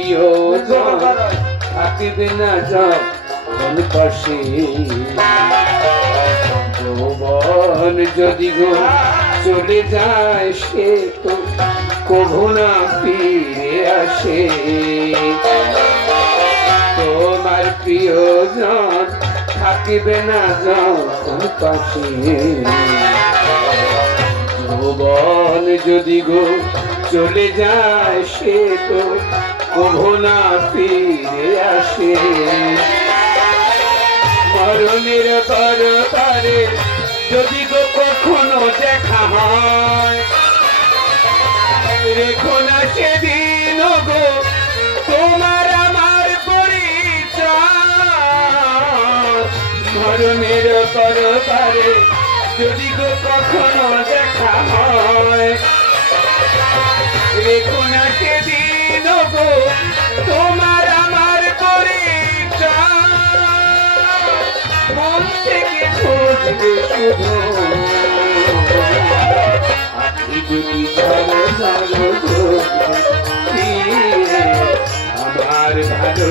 প্রিয়জন থাকিবে না যখন পাশে যৌবন যদি গো চলে যায় সে তো কভু না ফিরে আসে তোমার প্রিয়জন থাকিবে না যখন পাশে যৌবন যদি গো চলে যায় সে তো কভু না ফিরে আসে মরণের পরপারে যদি গো কখনো দেখা হয় রেখো না সেদিন গো তোমার আমার পরিচয় মরণের পরপারে যদি গো কখনো দেখা হয় রেখো না সেদিন গো তোমার আমার পরিচয় মন থেকে খুঁজবে শুধু আখি দুটি ঝাড়ো ঝাড়ো আমার ভালো